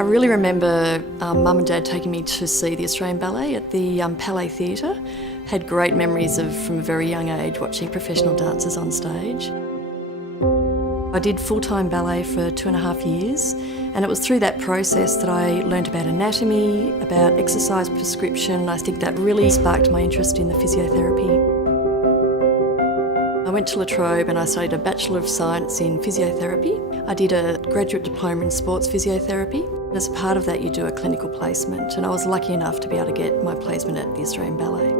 I really remember Mum and Dad taking me to see the Australian Ballet at the Palais Theatre. Had great memories of, from a very young age, watching professional dancers on stage. I did full-time ballet for 2.5 years, and it was through that process that I learned about anatomy, about exercise prescription. I think that really sparked my interest in the physiotherapy. I went to La Trobe and I studied a Bachelor of Science in Physiotherapy. I did a graduate diploma in sports physiotherapy. As a part of that, you do a clinical placement, and I was lucky enough to be able to get my placement at the Australian Ballet.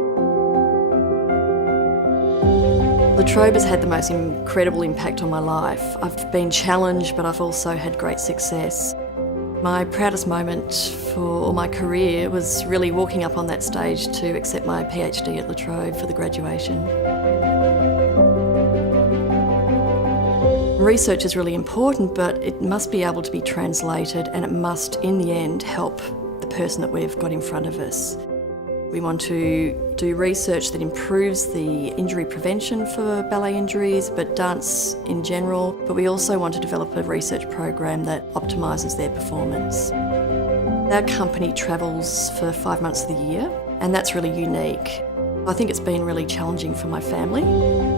La Trobe has had the most incredible impact on my life. I've been challenged, but I've also had great success. My proudest moment for all my career was really walking up on that stage to accept my PhD at La Trobe for the graduation. Research is really important, but it must be able to be translated, and it must, in the end, help the person that we've got in front of us. We want to do research that improves the injury prevention for ballet injuries, but dance in general. But we also want to develop a research program that optimises their performance. Our company travels for 5 months of the year, and that's really unique. I think it's been really challenging for my family.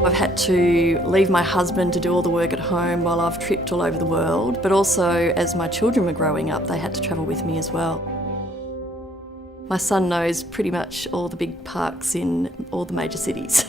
I've had to leave my husband to do all the work at home while I've tripped all over the world, but also as my children were growing up, they had to travel with me as well. My son knows pretty much all the big parks in all the major cities.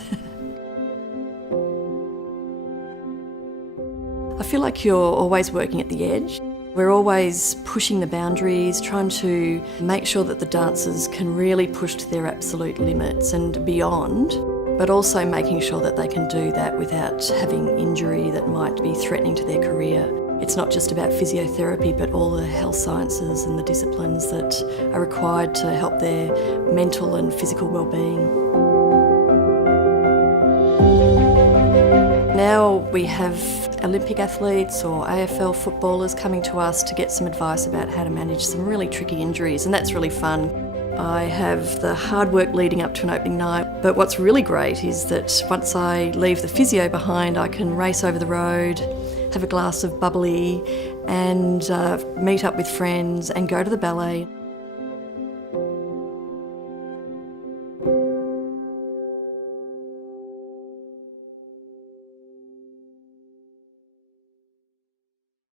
I feel like you're always working at the edge. We're always pushing the boundaries, trying to make sure that the dancers can really push to their absolute limits and beyond, but also making sure that they can do that without having injury that might be threatening to their career. It's not just about physiotherapy, but all the health sciences and the disciplines that are required to help their mental and physical well-being. Now we have Olympic athletes or AFL footballers coming to us to get some advice about how to manage some really tricky injuries, and that's really fun. I have the hard work leading up to an opening night, but what's really great is that once I leave the physio behind, I can race over the road, have a glass of bubbly and meet up with friends and go to the ballet.